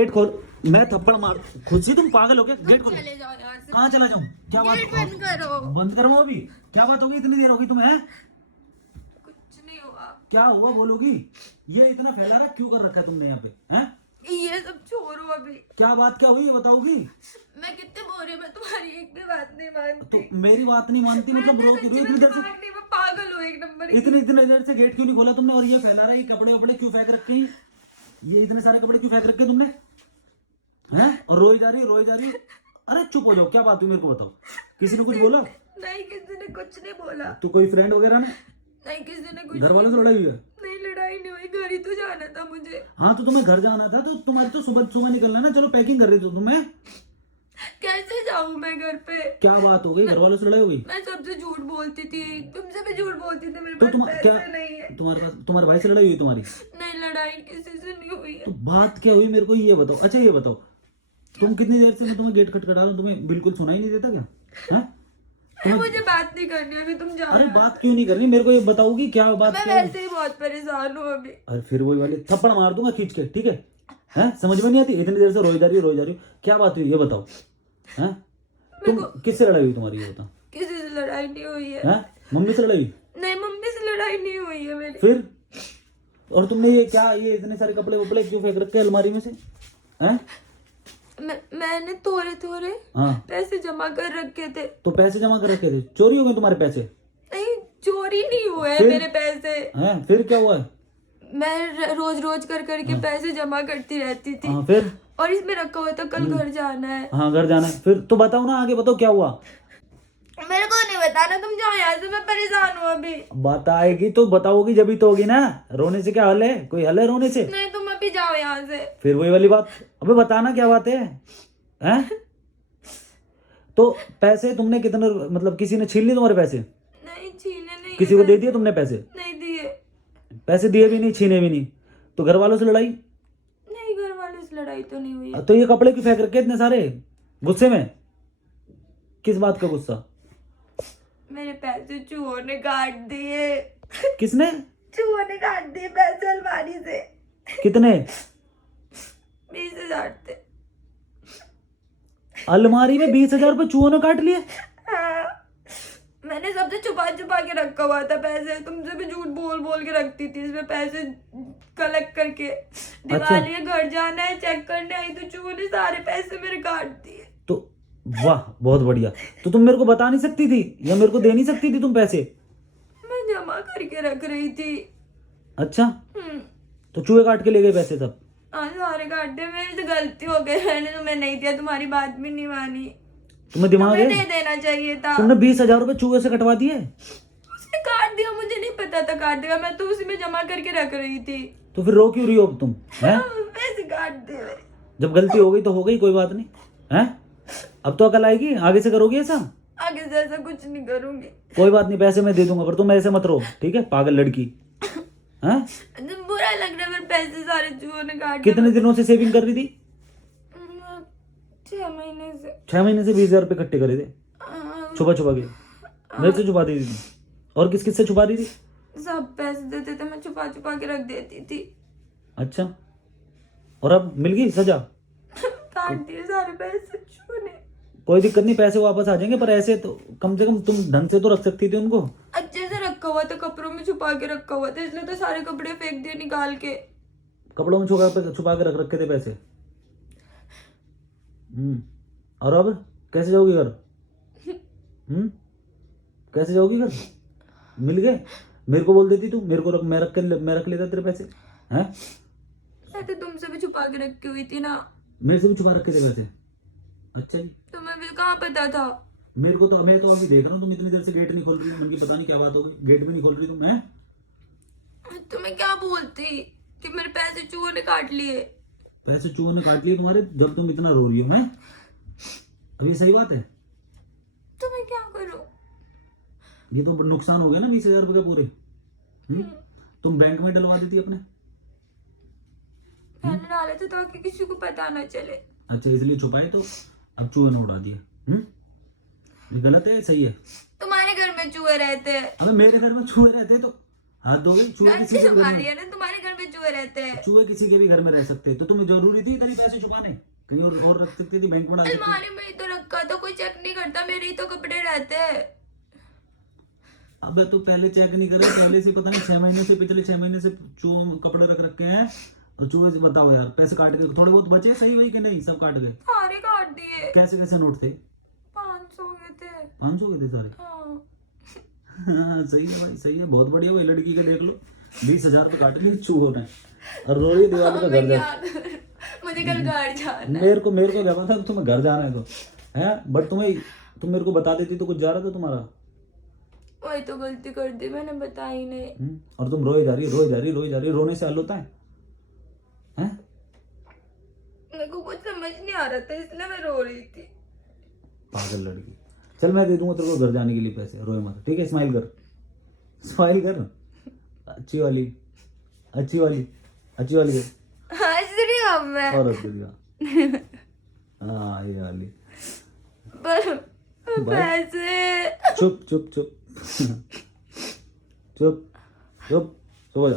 Gate खोल। मैं थप्पड़ मार। खुद से तुम पागल हो गए। गेट खोल। चले जाओ यहाँ से। कहाँ चला जाऊँ? क्या बात? गेट बंद करो। बंद करो अभी। क्या बात होगी? इतनी देर होगी तुम्हें? कुछ नहीं हुआ। क्या हुआ बोलोगी? ये इतना फैला रहा क्यों कर रखा है तुमने यहाँ पे? हैं? ये सब छोड़ो अभी। क्या बात क्या हुई बताओगी? मैं कितने बोल रही हूँ, मैं तुम्हारी एक भी बात नहीं मानती। तो मेरी बात नहीं मानती मतलब रो क्यों रही हो इतनी देर से? मैं पागल हूँ एक नंबर की। इतनी देर से गेट क्यों नहीं खोला तुमने? और ये फैला रहा है, ये कपड़े वपड़े क्यों फेंक रखे हैं? ये इतने सारे कपड़े क्यों फेंक रखे तुमने? हैं? और रोई जा रही है। अरे चुप हो जाओ। क्या बात हुई मेरे को बताओ। किसी ने कुछ बोला? नहीं, किसी ने कुछ नहीं बोला। तो कोई फ्रेंड वगैरह ने? नहीं, किसी ने कुछ घर वालों से लड़ाई हुई है? नहीं, लड़ाई नहीं हुई। घर ही तो जाना था मुझे। हाँ तो तुम्हें घर जाना था तो तुम्हारी तो सुबह निकलना ना। चलो पैकिंग कर रही थी तुम्हें। कैसे जाऊँ मैं घर पे? क्या बात हो गई? घर वालों से लड़ाई हो गई? मैं सबसे झूठ बोलती थी, तुमसे भी झूठ बोलती थी। मेरे तो पास क्या पैसे नहीं है। तुम्हारे भाई से लड़ाई हुई तुम्हारी? नहीं, लड़ाई किसी से नहीं हुई है। तो बात क्या हुई मेरे को ये बताओ। अच्छा ये बताओ, तुम कितनी देर से मैं तुम्हें गेट खटखटा रहा हूँ, तुम्हें बिल्कुल सुनाई नहीं देता क्या? हैं? मुझे बात नहीं करनी अभी, तुम जाओ। अरे बात क्यों नहीं करनी? मेरे को ये बताओगी क्या बात? मैं क्या? वैसे ही बहुत परेशान हूँ अभी। अरे फिर वही वाली थप्पड़ मार दूंगा खींच के, ठीक है? हैं? समझ में नहीं आती? इतनी देर से रोई जा रही हो। क्या बात हुई ये बताओ। हैं? तुम किससे लड़ाई हुई तुम्हारी ये बताओ। किसी से लड़ाई नहीं हुई है। हैं? मम्मी से लड़ाई हुई? नहीं, मम्मी से लड़ाई नहीं हुई है मेरी। फिर? और तुमने ये इतने सारे कपड़े वपड़े क्यों फेंक रखे अलमारी में से? हैं? मैंने थोड़े थोड़े हाँ पैसे जमा कर रखे थे। तो पैसे जमा कर रखे थे? चोरी हो गए तुम्हारे पैसे? नहीं, चोरी नहीं हुए फिर? मेरे पैसे। हैं? फिर क्या हुआ है? मैं रोज रोज कर करके पैसे जमा करती रहती थी। हाँ फिर? और इसमें रखा हुआ था कल घर जाना है। हाँ घर जाना है। फिर तो बताओ ना, आगे बताओ क्या हुआ। मेरे को नहीं बताना, तुम जाओ यहाँ से। मैं परेशान हूँ अभी। बताएगी तो बताओगी जब ही तो होगी ना। रोने से क्या हल है? कोई हल है रोने से? नहीं, तुम अभी जाओ यहाँ से। फिर वही वाली बात। अबे बताना क्या बात है? हैं? तो पैसे तुमने कितने, मतलब किसी ने छीन लिए तुम्हारे पैसे? नहीं, छीने नहीं। किसी को दे दिए तुमने पैसे? नहीं दिए। पैसे दिए भी नहीं, छीने भी नहीं। तो घर वालों से लड़ाई? नहीं, घर वालों से लड़ाई तो नहीं हुई है। तो ये कपड़े क्यों फेंक रखे इतने सारे? गुस्से में? किस बात का गुस्सा? मेरे पैसे चूहों ने काट दिए। किसने? चूहों ने काट दिए पैसे अलमारी से। कितने? 20,000 थे। अलमारी में 20,000 रुपए चूहों ने काट लिए? हाँ, मैंने सबसे छुपा छुपा के रखा हुआ था पैसे। तुमसे भी झूठ बोल बोल के रखती थी इसमें पैसे कलेक्ट करके। दिवाली है, घर जाना है, चेक करने आई तो चूहों ने सारे पैसे मेरे काट दिए। तो वाह बहुत बढ़िया। तो तुम मेरे को बता नहीं सकती थी या मेरे को दे नहीं सकती थी तुम पैसे? मैं जमा करके रख रही थी। अच्छा तो चूहे काट के ले गए पैसे तब? हाँ, सारे काट दिए। मेरी से गलती हो गई, मैंने तुम्हें नहीं दिया। तुम्हारी बात भी नहीं मानी। तुम्हें दिमाग तुम्हें है? दे देना चाहिए था। तुमने 20,000 रुपए चूहे से कटवा दिए? उसने काट दिया, मुझे नहीं पता था काट देगा। मैं तो उसी में जमा करके रख रही थी। तो फिर रो क्यों रही हो अब तुम? हैं? पैसे काट दिए। जब गलती हो गई तो हो गई, कोई बात नहीं। हैं? अब तो अकल आएगी, आगे से करोगी ऐसा? आगे से ऐसा कुछ नहीं करूंगी। कोई बात नहीं, पैसे मैं दे दूंगा, पर तुम ऐसे मत रो, ठीक है? पागल लड़की। हैं? बुरा लग रहा है, मेरे पैसे सारे चूहों ने काट कितने दिनों से सेविंग कर रही थी? 6 महीने से। 6 महीने से 20,000 रुपए इकट्ठे करे थे छुपा छुपा के? मेरे से छुपा दी थी? और किस किस से छुपा रही थी? सब पैसे देते थे, मैं छुपा छुपा के रख देती थी। अच्छा, और अब मिल गई सजा? काट दिए सारे पैसे चूहों ने। कोई दिक्कत नहीं, पैसे वापस आ जाएंगे, पर ऐसे तो कम से कम तुम ढंग से तो रख सकती थी उनको। अच्छे से रखा हुआ था, कपड़ों में छुपा के रखा हुआ था, इसलिए तो सारे कपड़े फेंक दिए निकाल के। कपड़ों में छुपा के रख रखे थे पैसे? और अब कैसे जाओगी घर? कैसे जाओगी घर? मिल गए? मेरे को बोल देती तू, मेरे को मैं रख लेता तेरे पैसे। हैं? मैं तो तुमसे भी छुपा के रखी हुई थी ना। मेरे से भी छुपा रखे थे पैसे? अच्छा जी। तुम्हें भी कहाँ पता था? मेरे को तो, मैं तो अभी देख रहा हूँ तुम इतनी देर से गेट नहीं खोल रही हो। उनकी पता नहीं क्या बात हो गई, गेट भी नहीं खोल रही तुम। हैं? तुम्हें क्या बोलती कि मेरे पैसे चूहों ने काट लिए? पैसे चूहों ने काट लिए तुम्हारे, जब तुम इतना रो रही हो? हैं? अब ये सही बात है? तो मैं क्या करूं? ये तो नुकसान हो गया ना 20,000 रुपए का पूरे। तुम बैंक में डलवा देती अपने। मैंने डाले थे ताकि किसी को पता ना चले। अच्छा, इसलिए छुपाए, तो अब चूहे ने उड़ा दिए। ये गलत है सही है? तुम्हारे घर में चूहे रहते हैं। अबे मेरे घर में चूहे रहते तो हाथ धोगे? चूहे गन किसी से के भी छुपा घर रही में, है ना, तुम्हारे घर में चूहे रहते हैं। चूहे किसी के भी घर में रह सकते हैं, तो तुम्हें जरूरी थी इधर ही पैसे छुपाने? कहीं और रख सकती थी, बैंक में डाल सकती थी। अलमारी में ही तो रखा था, कोई चेक नहीं करता, मेरे ही तो कपड़े रहते हैं। अबे तो पहले चेक नहीं करे, पहले से पता नहीं 6 महीने से, पिछले 6 महीने से चूहे कपड़े रख रखे हैं, और चूहे से बताओ यार, पैसे काट के थोड़े बहुत बचे सही वही कि नहीं? सब काट गए? सारे काट दिए। कैसे कैसे नोट थे? 500 के थे। 500 के थे सारे? हाँ। हाँ, सही है भाई, सही है, बहुत बढ़िया भाई। लड़की के देख लो 20,000 रुपये काट लिए चूहों ने, और रो रही दिवाली पे घर जा। मुझे कल घर जाना है। मेरे को क्या पता तुम्हें घर जाना है तो है, बट तुम मेरे को बता देती तो कुछ जा रहा था तुम्हारा। वही तो गलती कर दी मैंने, बताई नहीं। और तुम रोए जा रही, रोए जा रही, रोए जा रही। रोने से हल होता है? हैं? मेरे को कुछ समझ नहीं आ रहा था, इसलिए मैं रो रही थी। पागल लड़की। चल मैं दे दूंगा तेरे को घर जाने के लिए पैसे, रोए मत, ठीक है? स्माइल कर, स्माइल कर, अच्छी वाली, अच्छी वाली, अच्छी वाली कर। हंस रही हूँ मैं। और हंस दिया। हाँ ये वाली। पर पैसे। चुप चुप चुप चुप चुप, सो जा।